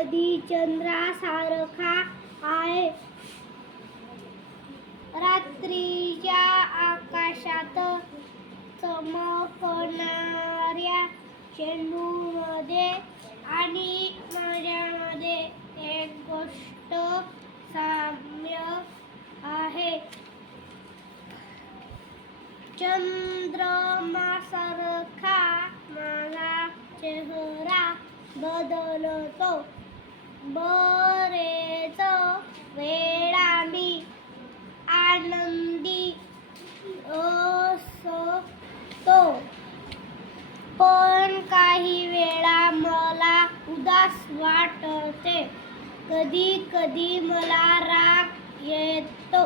कधी चंद्रासारखा आहे. रात्रीच्या आकाशात चमकणाऱ्या चेंडूमध्ये आणि माझ्यामध्ये एक गोष्ट साम्य आहे. चंद्रमासारखा माझा चेहरा बदलतो. बरेच वेळा मी आनंदी असतो, पण काही वेळा मला उदास वाटते. कधी कधी मला राग येतो.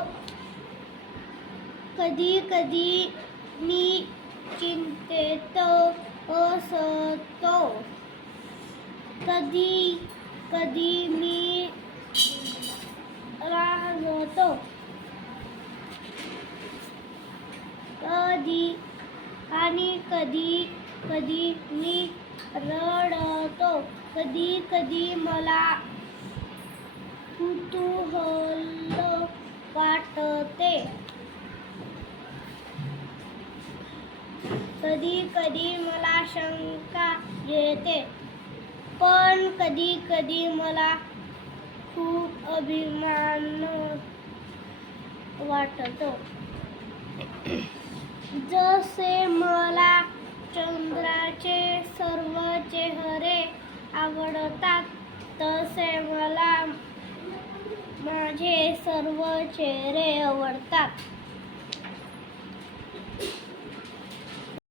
कधी कधी मी चिंतेत असतो. कधी कधी मी राहतो. कधी कधी मी रडतो. कधी कधी मला कुतूहल वाटते. कधी कधी मला शंका येते, पण कधी कधी मला खूप अभिमान वाटतो. जसे मला चंद्राचे सर्व चेहरे आवडतात, तसे मला माझे सर्व चेहरे आवडतात.